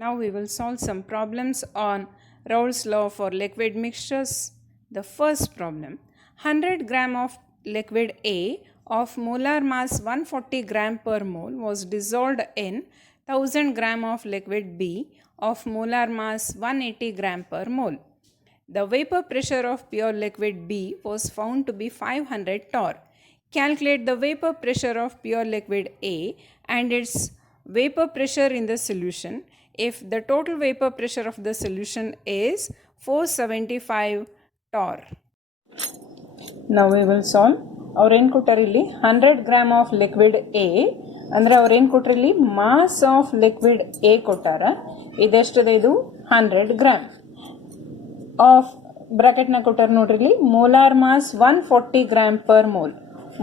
Now we will solve some problems on Raoult's law for liquid mixtures. The first problem, 100 gram of liquid A of molar mass 140 gram per mole was dissolved in 1000 gram of liquid B of molar mass 180 gram per mole. The vapor pressure of pure liquid B was found to be 500 torr. Calculate the vapor pressure of pure liquid A and its vapor pressure in the solution if the total vapor pressure of the solution is 475 torr. Now we will solve. ಅವ್ರೇನು ಕೊಟ್ಟಾರೆ ಇಲ್ಲಿ 100 gram of liquid A ಅಂದರೆ ಅವ್ರೇನು ಕೊಟ್ಟರೆ ಇಲ್ಲಿ mass of liquid A ಕೊಟ್ಟಾರ. ಇದೆಷ್ಟದೆ ಇದು 100 ಗ್ರಾಮ್ ಆಫ್ ಬ್ರಾಕೆಟ್ನ ಕೊಟ್ಟಾರ ನೋಡ್ರಿ ಇಲ್ಲಿ molar mass 140 gram per mole.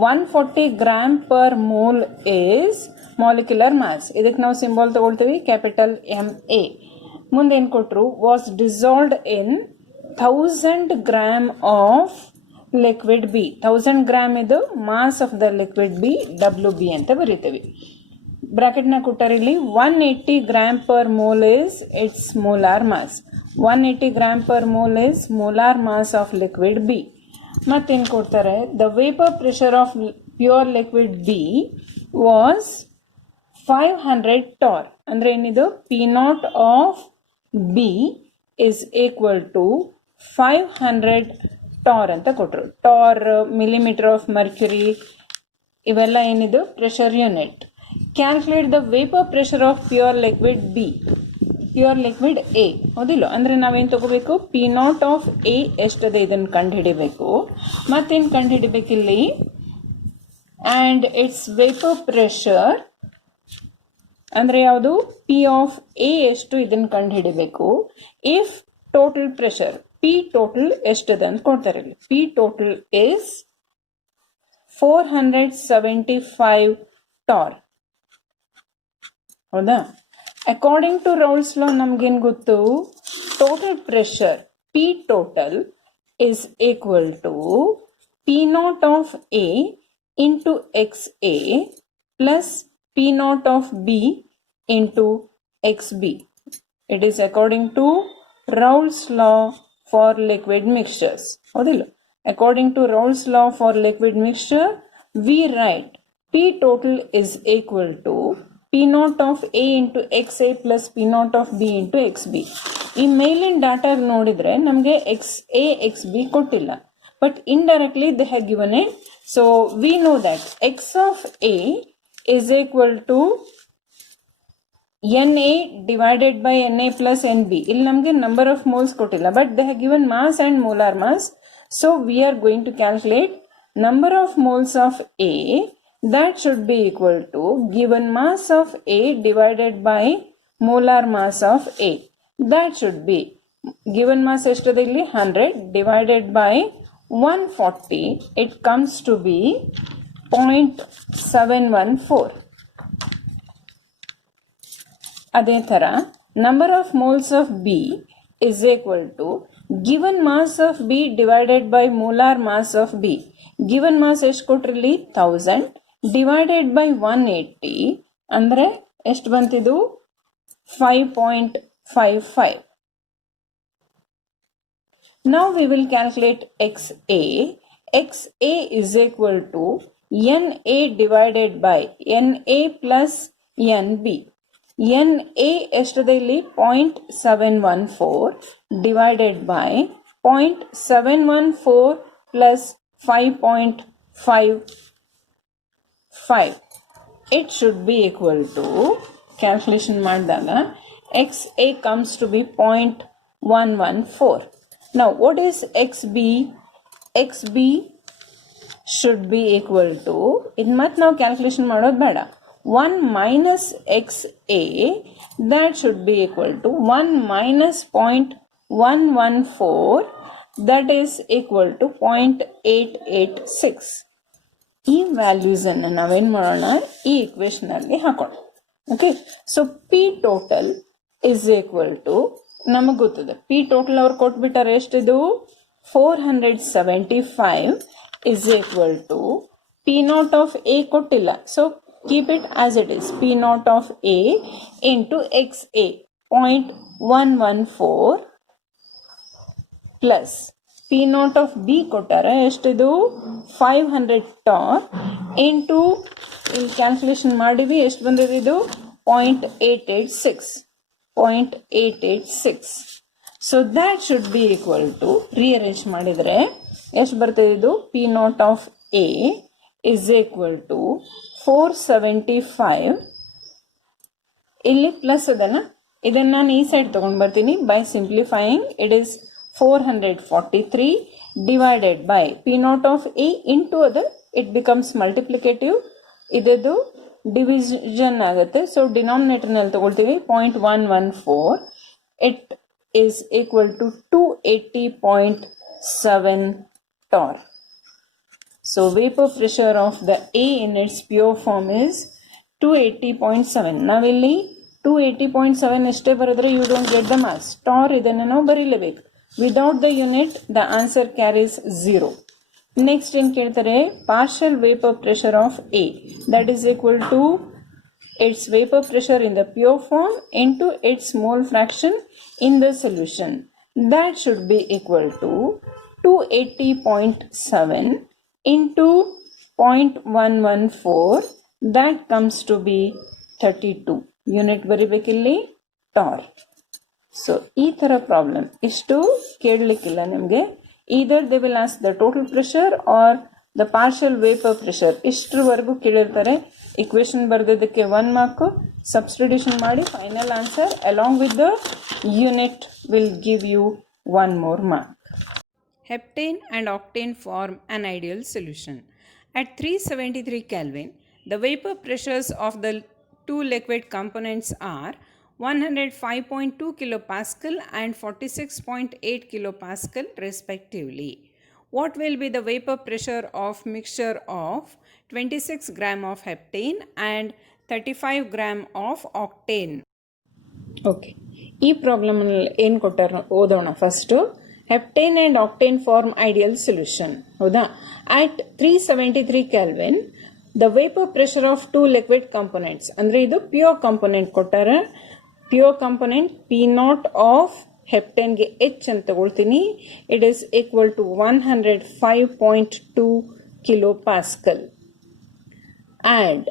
140 gram per mole is molecular mass. ಇದಕ್ಕೆ ನಾವು ಸಿಂಬಲ್ ತಗೊಳ್ತೀವಿ ಕ್ಯಾಪಿಟಲ್ MA. ಮುಂದೇನು ಕೊಟ್ಟರು was dissolved in 1000 gram of liquid B. 1000 gram ಇದು mass of the liquid B WB ಅಂತ ಬರೀತೀವಿ. ಬ್ರಾಕೆಟ್ನ ಕೊಟ್ಟಾರ ಇಲ್ಲಿ 180 gram per mole is its molar mass. 180 gram per mole is molar mass of liquid B. ಮತ್ತೇನು ಕೊಡ್ತಾರೆ the vapour pressure of pure liquid B was 500 torr. ಅಂದರೆ ಏನಿದು P0 of B is equal to 500 torr ಅಂತ ಕೊಟ್ಟರು. ಟಾರ್ millimetre of mercury ಇವೆಲ್ಲ ಏನಿದು pressure unit. Calculate the vapour pressure of pure liquid B, pure liquid A ಹೌದಿಲ್ಲ. ಅಂದರೆ ನಾವೇನು ತಗೋಬೇಕು P0 ಆಫ್ ಎ ಎಷ್ಟದೆ ಇದನ್ನು ಕಂಡುಹಿಡಿಬೇಕು. ಮತ್ತೇನು ಕಂಡುಹಿಡಿಬೇಕಿಲ್ಲಿ ಆ್ಯಂಡ್ ಇಟ್ಸ್ ವೇಪರ್ ಪ್ರೆಷರ್ ಅಂದರೆ ಯಾವುದು P ಆಫ್ ಎ ಎಷ್ಟು ಇದನ್ನು ಕಂಡುಹಿಡಿಬೇಕು. If total pressure P total ಎಷ್ಟದ ಅಂತ ಕೊಡ್ತಾರೆ ಇಲ್ಲಿ. P total is 475 torr. ಹೌದಾ. ಅಕಾರ್ಡಿಂಗ್ ಟು ರೌಲ್ಟ್ಸ್ ಲಾ ನಮ್ಗೇನು ಗೊತ್ತು total pressure P total is equal to P0 of A into XA plus P0 of B into XB. It is according to Raoult's law for liquid mixtures. ಹೌದಿಲ್ಲ. According to Raoult's law for liquid mixture, we write P total is equal to P0 of A into XA plus P0 of B into XB. ಈ ಮೇಲಿನ ಡಾಟಾ ನೋಡಿದ್ರೆ ನಮಗೆ XA XB ಕೊಟ್ಟಿಲ್ಲ, but indirectly they have given it. So we know that X of A is equal to NA divided by NA plus NB. ಇಲ್ಲಿ ನಮಗೆ number of moles ಕೊಟ್ಟಿಲ್ಲ, but they have given mass and molar mass. So we are going to calculate number of moles of A that should be equal to given mass of A divided by molar mass of A. That should be given mass ಎಷ್ಟದೆ ಇಲ್ಲಿ 100 divided by 140. It comes to be 0.714. ಅದೇ ಥರ number of moles of B is equal to given mass of B divided by molar mass of B. Given mass ಎಷ್ಟು ಕೊಟ್ರಿಲ್ಲಿ 1000 divided by 180 ಅಂದರೆ ಎಷ್ಟು ಬಂತಿದು 5.55. Now we will calculate XA. XA is equal to NA divided by NA plus NB. NA ಎಷ್ಟದೆ ಇಲ್ಲಿ 0.714 divided by 0.714 plus 5.55. It should be equal to calculation ಮಾಡಿದಾಗ XA comes to be 0.114. Now what is XB? XB should be equal to ಇದು ಮತ್ತೆ ನಾವು ಕ್ಯಾಲ್ಕುಲೇಷನ್ ಮಾಡೋದು ಬೇಡ. 1 minus XA, that should be equal to 1 minus 0.114, that is equal to 0.886. ಈ ವ್ಯಾಲ್ಯೂಸ್ ಅನ್ನು ನಾವೇನು ಮಾಡೋಣ ಈ ಇಕ್ವೇಶನ್ ಅಲ್ಲಿ ಹಾಕೋಣ. Okay, so P total is equal to ನಮಗೆ ಗೊತ್ತದೆ P ಟೋಟಲ್ ಅವ್ರು ಕೊಟ್ಬಿಟ್ಟಾರೆ ಎಷ್ಟಿದು 475 is equal to P0 of A ಕೊಟ್ಟಿಲ್ಲ, so keep it as it is P0 of A into XA. 0.114 plus P naught of B ಕೊಟ್ಟಾರೆ ಎಷ್ಟಿದು 500 torr into ಇಲ್ಲಿ calculation ಮಾಡಿವಿ ಎಷ್ಟು ಬಂದಿದೆ ಇದು 0.886 so that should be equal to rearrange ಮಾಡಿದರೆ ಎಷ್ಟು ಬರ್ತದೆ ಇದು P naught of A is equal to 475 ಇಲ್ಲಿ ಪ್ಲಸ್ ಇದನ್ನ ನಾನು ಈ ಸೈಡ್ ತಗೊಂಡು ಬರ್ತೀನಿ by simplifying it is 443 divided by P naught of A into other it becomes multiplicative ಇದದು ಡಿವಿಷನ್ ಆಗುತ್ತೆ ಸೊ ಡಿನಾಮಿನೇಟರ್ ನಲ್ಲಿ ತಗೊಳ್ತೀವಿ 0.114 it is equal to 280.7 torr. So vapor pressure of the A in its pure form is 280.7. Now ಇಲ್ಲಿ 280.7 ಎಷ್ಟೇ ಬರೆದ್ರೆ you don't get the mass. Torr ಇದನ್ನು ನಾವು ಬರೀಲೇಬೇಕು. Without the unit the answer carries 0. Next ಏನು ಕೇಳ್ತಾರೆ partial vapor pressure of A that is equal to its vapor pressure in the pure form into its mole fraction in the solution. That should be equal to 280.7 into 0.114 that comes to be 32 unit ಬರಿಬೇಕಿಲ್ಲಿ torr. So ಈ ಥರ ಪ್ರಾಬ್ಲಮ್ ಇಷ್ಟು ಕೇಳಲಿಕ್ಕಿಲ್ಲ ನಿಮಗೆ. either they will ask the total pressure or the partial vapor pressure ಇಷ್ಟರವರೆಗೂ ಕೇಳಿರ್ತಾರೆ. Equation ಬರೆದಿದ್ದಕ್ಕೆ 1 mark, substitution ಮಾಡಿ final answer along with the unit will give you 1 more mark. Heptane and octane form an ideal solution. At 373 Kelvin, the vapor pressures of the two liquid components are 105.2 kilopascal and 46.8 kilopascal respectively. What will be the vapor pressure of mixture of 26 gram of heptane and 35 gram of octane? Okay, ಈ ಪ್ರಾಬ್ಲಮ್ ಏನು ಕೊಟ್ಟಾರ ಓದೋಣ. First heptane and octane form ideal solution. ಹೌದಾ? At 373 Kelvin, the vapor pressure of two liquid components, ಅಂದ್ರೆ ಇದು pure component ಕೊಟ್ಟಾರ. Pure component P naught of heptane ಗೆ H ಅಂತ ತಗೊಳ್ತೀನಿ. It is equal to 105.2 kilopascal. And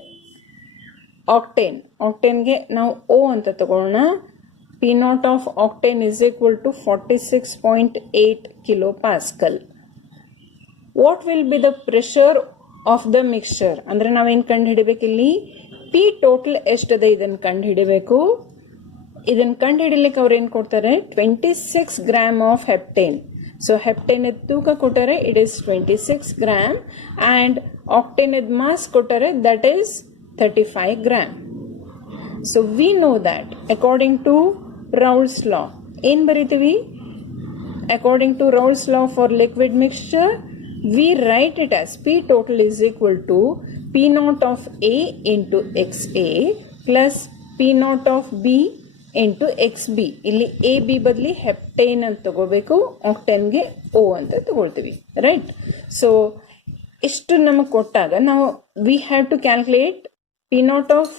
octane ಗೆ ನಾವು O ಅಂತ ತಗೊಳ್ಳೋಣ. P naught of octane is equal to 46.8 kilopascal. What will be the pressure of the mixture? ಅಂದ್ರೆ ನಾವೇನು ಕಂಡು ಹಿಡಿಬೇಕಿಲ್ಲಿ P total ಎಷ್ಟದೆ ಇದನ್ನು ಕಂಡು ಹಿಡಿಬೇಕು. ಇದನ್ನು ಕಂಡು ಹಿಡಿಲಿಕ್ಕೆ ಅವ್ರು ಏನು ಕೊಡ್ತಾರೆ 26 gram of heptane. So heptane ತೂಕ ಕೊಟ್ಟರೆ it is 26 gram and octane mass ಕೊಟ್ಟರೆ that is 35 gram. So we know that according to Raoult's law ಏನು ಬರೀತೀವಿ? According to Raoult's law for liquid mixture we write it as P total is equal to P naught of A into XA plus P naught of B into XB. ಇಲ್ಲಿ A B ಬದಲಿ ಹೆಪ್ಟೇನ್ ಅಂತ ತಗೋಬೇಕು, ಆಕ್ಟೇನ್ಗೆ O ಅಂತ ತಗೊಳ್ತೀವಿ, right? So ಇಷ್ಟು ನಮಗೆ ಕೊಟ್ಟಾಗ ನಾವು we have to calculate P naught of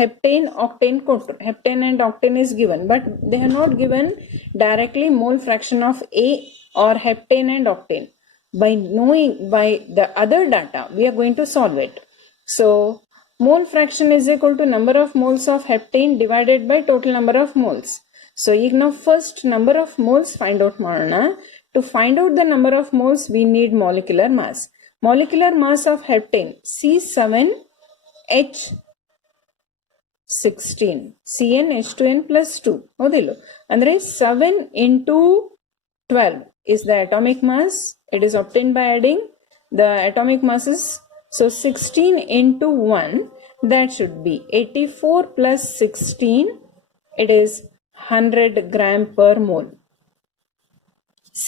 heptane, octane ಕೊಟ್ಟರು. heptane and octane is given, but they have not given directly mole fraction of A or heptane and octane. By knowing by the other data, we are going to solve it. So mole fraction is equal to number of moles of heptane divided by total number of moles. So ಈಗ ನಾವು first number of moles find out ಮಾಡೋಣ. To find out the number of moles, we need molecular mass. Molecular mass of heptane C7H16 CnH2n plus 2 ಹೌದಿಲ್ಲ? ಅಂದರೆ 7 into 12 is the atomic mass. It is obtained by adding the atomic masses. So 16 into 1, that should be 84 plus 16, it is 100 gram per mole.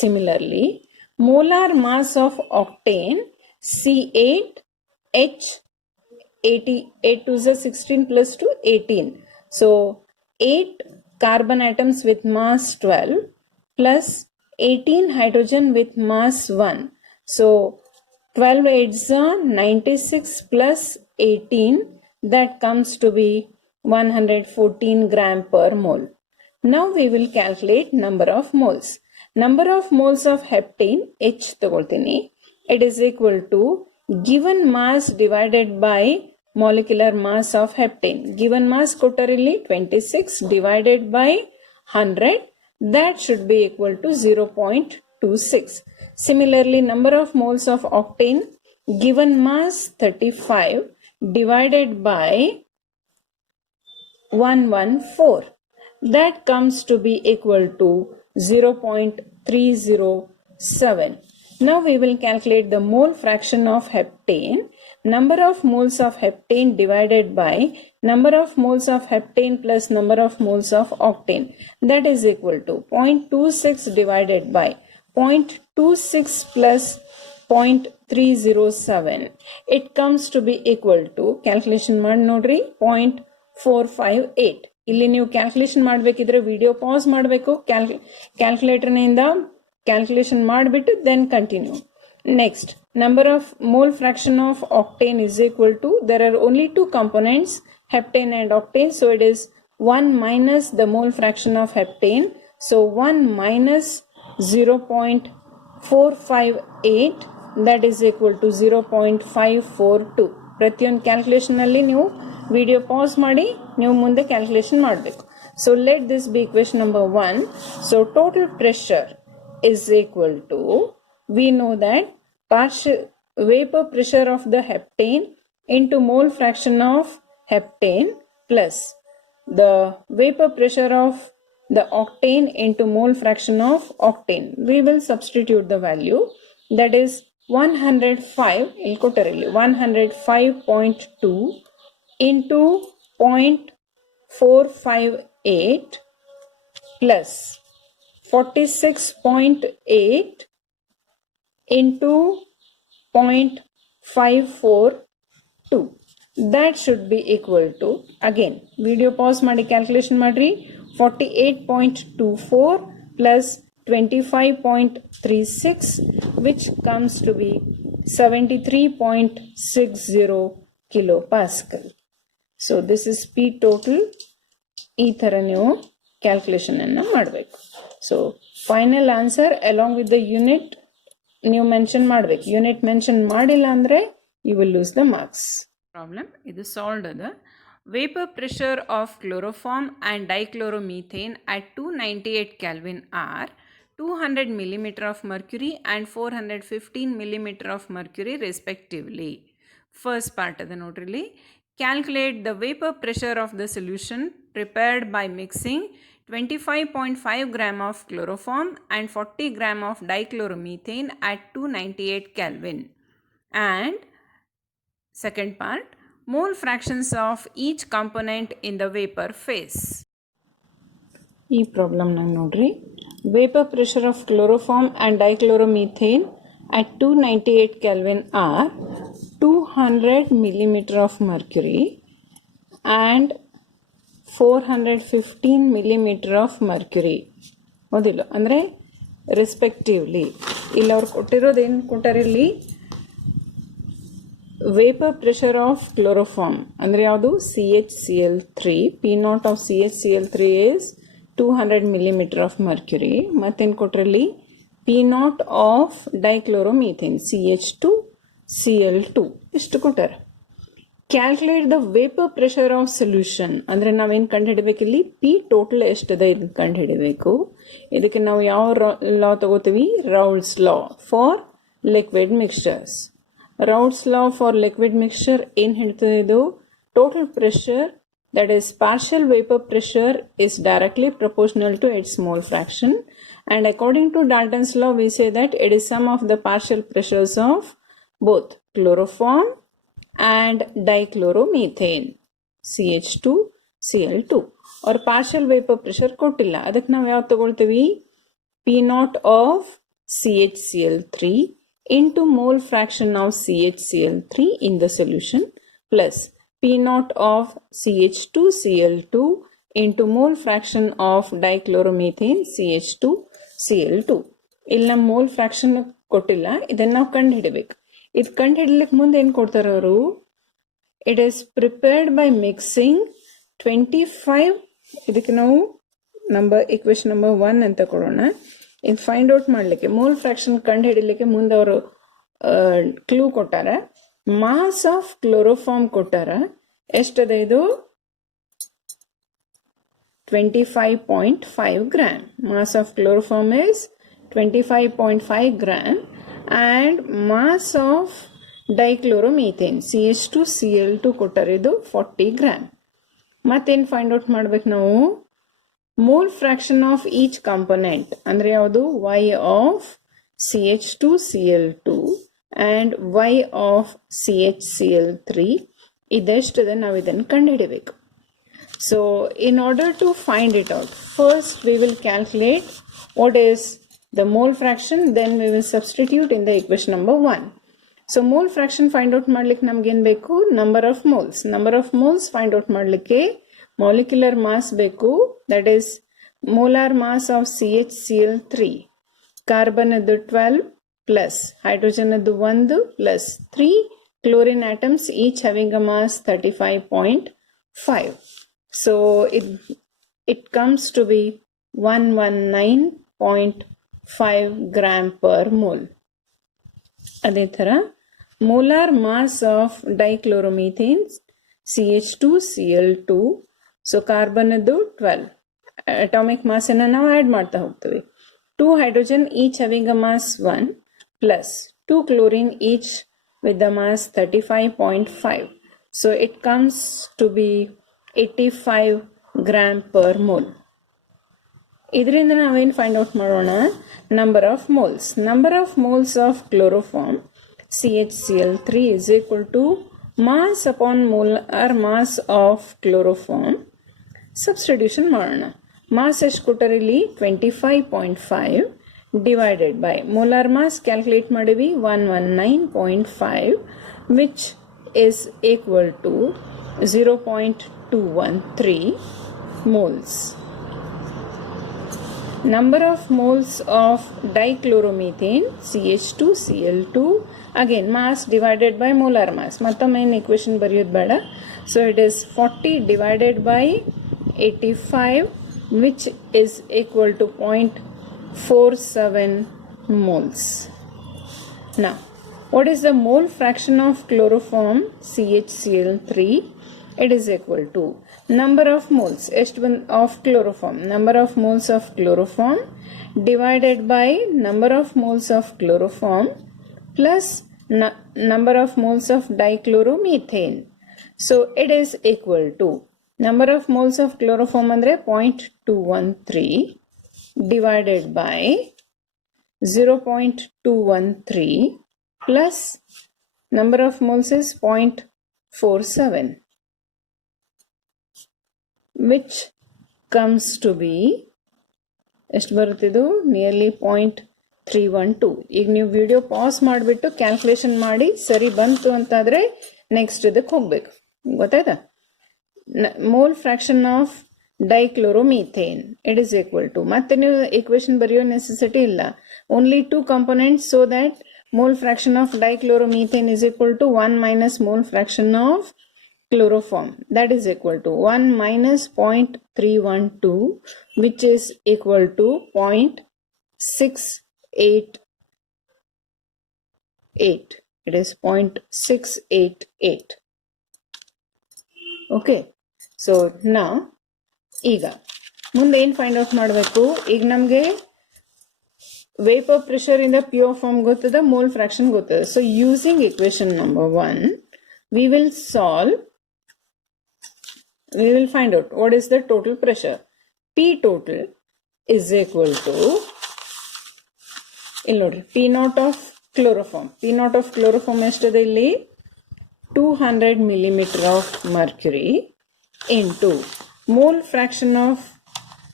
Similarly, molar mass of octane C8H88 to the 16 plus 2 18. So 8 carbon atoms with mass 12 plus 18 hydrogen with mass 1. So 12 8s are 96 plus 18, that comes to be 114 gram per mole. Now we will calculate number of moles. Number of moles of heptane H ತಗೊಳ್ತೀನಿ. It is equal to given mass divided by molecular mass of heptane. Given mass ಕೊಟ್ಟರಿಲ್ಲಿ 26 divided by 100, that should be equal to 0.26. Similarly, number of moles of octane, given mass 35 divided by 114, that comes to be equal to 0.307. Now we will calculate the mole fraction of heptane. Number of moles of heptane divided by number of moles of heptane plus number of moles of octane, that is equal to 0.26 divided by 0.26 plus 0.307. It comes to be equal to, calculation ಮಾಡಿ ನೋಡ್ರಿ, 0.458. ಇಲ್ಲಿ ನೀವು ಕ್ಯಾಲ್ಕುಲೇಷನ್ ಮಾಡಬೇಕಿದ್ರೆ video pause ಮಾಡಬೇಕು, ಕ್ಯಾಲ್ಕುಲೇಟರ್ನಿಂದ calculation ಮಾಡಿಬಿಟ್ಟು then continue. Next, number of mole fraction of octane is equal to, there are only two components, heptane and octane, so it is 1 minus the mole fraction of heptane, so 1 minus 0.458, that is equal to 0.542. ಪ್ರತಿಯೊಂದು ಕ್ಯಾಲ್ಕುಲೇಷನ್ ಅಲ್ಲಿ ನೀವು video pause ಮಾಡಿ ನೀವು ಮುಂದೆ ಕ್ಯಾಲ್ಕುಲೇಷನ್ ಮಾಡಬೇಕು. So let this B equation number 1. So total pressure is equal to, we know that partial vapor pressure of the heptane into mole fraction of heptane plus the vapor pressure of the octane into mole fraction of octane. We will substitute the value, that is 105.2 into 0.458 plus 46.8 into 0.542. That should be equal to, again video pause ಮಾಡಿ ಕ್ಯಾಲ್ಕುಲೇಷನ್ ಮಾಡ್ರಿ, 48.24 plus 25.36, which comes to be 73.60 kilopascal. So this is P total. ಈ ಥರ ನೀವು calculation ಅನ್ನು ಮಾಡಬೇಕು. So final answer along with the unit ನೀವು mention ಮಾಡಬೇಕು. Unit mention ಮಾಡಿಲ್ಲ ಅಂದರೆ you will lose the marks. Problem ಇದು ಸಾಲ್ವ್ಡ್ ಅದ. Vapour pressure of chloroform and dichloromethane at 298 Kelvin are 200 millimeter of mercury and 415 millimeter of mercury respectively. First part ಅದ ನೋಡ್ರಿ. Calculate the vapor pressure of the solution prepared by mixing 25.5 gram of chloroform and 40 gram of dichloromethane at 298 Kelvin. And second part, mole fractions of each component in the vapor phase. ಈ ಪ್ರಾಬ್ಲಮ್ ನಂಗೆ ನೋಡ್ರಿ. Vapor pressure of chloroform and dichloromethane at 298 Kelvin are 200 millimeter of mercury and 415 millimeter of mercury. ಹೌದಿಲ್ಲ ಅಂದರೆ ರೆಸ್ಪೆಕ್ಟಿವ್ಲಿ. ಇಲ್ಲಿ ಅವ್ರು ಕೊಟ್ಟಿರೋದು ಏನು ಕೊಟ್ಟಾರಿಲ್ಲಿ, ವೇಪರ್ ಪ್ರೆಷರ್ ಆಫ್ ಕ್ಲೋರೋಫಾರ್ಮ್ ಅಂದರೆ ಯಾವುದು, CHCl3. P0 of CHCl3 is 200 millimeter of mercury. ಮತ್ತೇನು ಕೊಟ್ಟರಲ್ಲಿ, P0 ಆಫ್ ಡೈಕ್ಲೋರೋಮೀಥೇನ್ CH2Cl2 ಇಷ್ಟು ಕೊಟ್ಟಾರೆ. Calculate the vapour pressure of solution ಅಂದರೆ ನಾವೇನು ಕಂಡು ಹಿಡಬೇಕಿಲ್ಲಿ, ಪಿ ಟೋಟಲ್ ಎಷ್ಟಿದೆ ಇದನ್ನು ಕಂಡು ಹಿಡಬೇಕು. ಇದಕ್ಕೆ ನಾವು ಯಾವ ಲಾ ತಗೋತೀವಿ, ರೌಲ್ಸ್ ಲಾ for liquid mixtures. Rouse law for liquid mixture ಏನು ಹೇಳ್ತದೆ, ಇದು total pressure, that is partial vapor pressure, is directly proportional to its mole fraction, and according to Dalton's law we say that it is sum of the partial pressures of both chloroform and dichloromethane CH2Cl2. or partial vapor pressure ಕೊಟ್ಟಿಲ್ಲ, ಅದಕ್ಕೆ ನಾವು ಯಾವ್ದು ತಗೊಳ್ತೀವಿ, P0 of CHCl3 into mole fraction of CHCl3 in the solution plus P0 of CH2Cl2 into mole fraction of dichloromethane CH2Cl2. ಇಲ್ಲಿ ನಮ್ಮ mole fraction ಕೊಟ್ಟಿಲ್ಲ, ಇದನ್ನು ನಾವು ಕಂಡು ಹಿಡಬೇಕು. ಇದು ಕಂಡು ಹಿಡಲಿಕ್ಕೆ ಮುಂದೆ ಏನು ಕೊಡ್ತಾರೆ ಅವರು, it is prepared by mixing 25, ಇದಕ್ಕೆ ನಾವು equation number 1 ಅಂತ ಕೊಡೋಣ. ಇದು ಫೈಂಡ್ ಔಟ್ ಮಾಡಲಿಕ್ಕೆ ಮೋಲ್ ಫ್ರಾಕ್ಷನ್ ಕಂಡು ಹಿಡಿಲಿಕ್ಕೆ ಮುಂದೆ ಅವರು ಕ್ಲೂ ಕೊಟ್ಟಾರ. ಮಾಸ್ ಆಫ್ ಕ್ಲೋರೋಫಾರ್ಮ್ ಕೊಟ್ಟಾರ. ಎಷ್ಟದ ಇದು? 25.5 gram. Mass of chloroform is 25.5 gram and mass of dichloromethane CH2Cl2 ಕೊಟ್ಟಾರ ಇದು 40 gram. ಮತ್ತೇನು ಫೈಂಡ್ ಔಟ್ ಮಾಡ್ಬೇಕು ನಾವು? Mole fraction of each component ಅಂದ್ರೆ ಯಾವುದು? Y of CH2Cl2 and Y of CHCl3 ಇದೆಷ್ಟದೆ ನಾವು ಇದನ್ನು ಕಂಡುಹಿಡಬೇಕು. So in order to find it out, first we will calculate what is the mole fraction, then we will substitute in the equation number 1. So mole fraction find out ಮಾಡ್ಲಿಕ್ಕೆ ನಮ್ಗೆ ಏನು ಬೇಕು? number of moles. Number of moles find out ಮಾಡಲಿಕ್ಕೆ molecular mass ಬೇಕು, that is molar mass of CHCl3. Carbon ಅದು 12 plus hydrogen ಅದು 1 plus 3 chlorine atoms each having a mass 35.5. So it comes to be 119.5 gram per mole. ಅದೇ ಥರ molar mass of dichloromethane CH2Cl2. So carbon ಅದು 12. Atomic mass ಅನ್ನ ನಾವು ಆಡ್ ಮಾಡ್ತಾ ಹೋಗ್ತೀವಿ. 2 hydrogen each having a mass 1 plus 2 chlorine each with the mass 35.5. So it comes to be 85 gram per mole. ಇದರಿಂದ ನಾವೇನು find out ಮಾಡೋಣ? Number of moles. Number of moles of chloroform CHCl3 is equal to mass upon molar mass of chloroform. Substitution ಮಾಡೋಣ. ಮಾಸ್ ಎಷ್ಟು ಕೊಟ್ಟರೆ ಇಲ್ಲಿ 25.5 divided by molar mass calculate ಮಾಡಿವಿ 119.5 which is equal to 0.213 moles. Number of moles of dichloromethane CH2Cl2, again mass divided by molar mass. ಮತ್ತೊಮ್ಮೆ equation ಬರೆಯೋದು ಬೇಡ. So it is 40 divided by 85 which is equal to 0.47 moles. Now what is the mole fraction of chloroform CHCl3? It is equal to number of moles of chloroform, number of moles of chloroform divided by number of moles of chloroform plus number of moles of dichloromethane. So it is equal to number of moles of chloroform andre 0.213 divided by 0.213 plus number of moles is 0.47, which comes to be ಎಷ್ಟು ಬರುತ್ತಿದ್ದು? ನಿಯರ್ಲಿ 0.312. ಈಗ ನೀವು video pause ಮಾಡಿಬಿಟ್ಟು ಕ್ಯಾಲ್ಕುಲೇಷನ್ ಮಾಡಿ ಸರಿ ಬಂತು ಅಂತಾದರೆ ನೆಕ್ಸ್ಟ್ ಇದಕ್ಕೆ ಹೋಗ್ಬೇಕು. ಗೊತ್ತಾಯ್ತಾ? Mole fraction of dichloromethane it is equal to, ಮತ್ತೆ ನೀವು ಈಕ್ವೇಶನ್ ಬರೆಯೋ ನೆಸೆಸಿಟಿ ಇಲ್ಲ, only 2 components so that mole fraction of dichloromethane is equal to 1 minus mole fraction of chloroform, that is equal to 1 minus 0.312 which is equal to 0.688. It is 0.688. Okay, so now ಈಗ ಮುಂದೆ ಏನು find out ಮಾಡಬೇಕು? ಈಗ ನಮಗೆ vapour pressure ಇಂದ pure form ಗೊತ್ತದ, mole fraction ಗೊತ್ತದ. So using equation number 1 we will find out what is the total pressure. P total is equal to, ಇಲ್ಲಿ ನೋಡ್ರಿ, P naught of chloroform. P naught of chloroform ಎಷ್ಟಿದೆ ಇಲ್ಲಿ? 200 millimeter of mercury into mole fraction of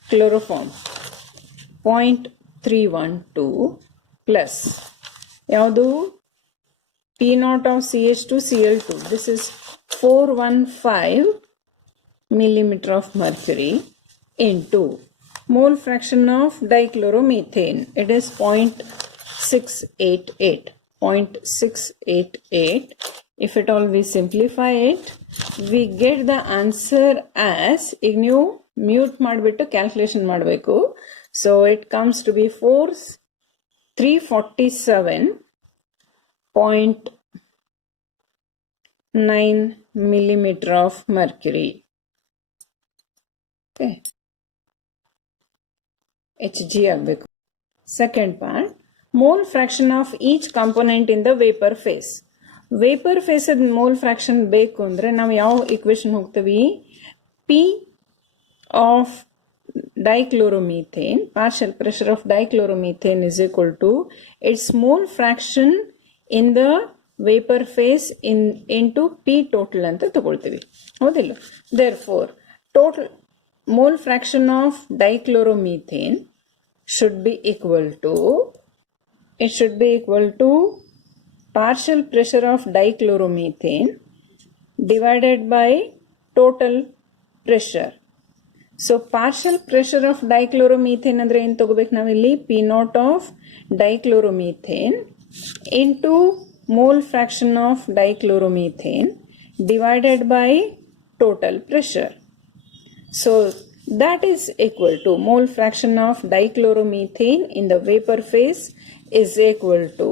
chloroform 0.312 plus ಯಾವುದು? P naught of CH2Cl2. This is 415 millimeter of mercury into mole fraction of dichloromethane. It is 0.688. 0.688. If at all we simplify it, we get the answer as, ಈಗ ನೀವು ಮ್ಯೂಟ್ ಮಾಡಿಬಿಟ್ಟು calculation ಮಾಡಬೇಕು. So it comes to be 347.9 millimeter of mercury. Okay. Hg ಆಗಬೇಕು. Second part, mole fraction of each component in the vapor phase. Vapor phase mole fraction ಬೇಕು ಅಂದರೆ ನಾವು ಯಾವ equation ಹೋಗ್ತೀವಿ? P of dichloromethane, partial pressure of dichloromethane is equal to its mole fraction in the vapor phase into P total ಅಂತ ತಗೊಳ್ತೀವಿ, ಹೌದಿಲ್ಲ? Therefore, total mole fraction of dichloromethane should be equal to partial pressure of dichloromethane divided by total pressure. So partial pressure of dichloromethane ಅಂದ್ರೆ ಏನು ತಗೋಬೇಕು ನಾವಿಲ್ಲಿ? P naught of dichloromethane into mole fraction of dichloromethane divided by total pressure. So that is equal to mole fraction of dichloromethane in the vapor phase is equal to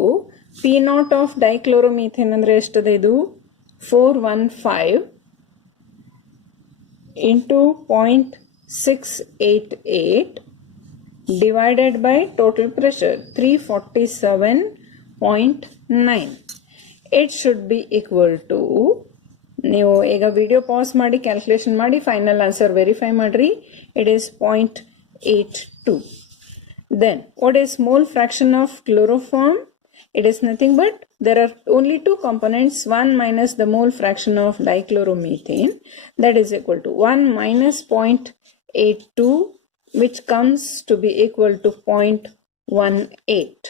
P naught of dichloromethane ಅಂದ್ರೆ ಎಷ್ಟದೆ ಇದು? 415 into 0.688 divided by total pressure 347.9. It should be equal to, ನೀವು ಈಗ video pause ಮಾಡಿ ಕ್ಯಾಲ್ಕುಲೇಷನ್ ಮಾಡಿ final answer verify ಮಾಡ್ರಿ. It is 0.82. Then what is mole fraction of chloroform? It is nothing but there are only two components, 1 minus the mole fraction of dichloromethane, that is equal to 1 minus 0.82, which comes to be equal to 0.18.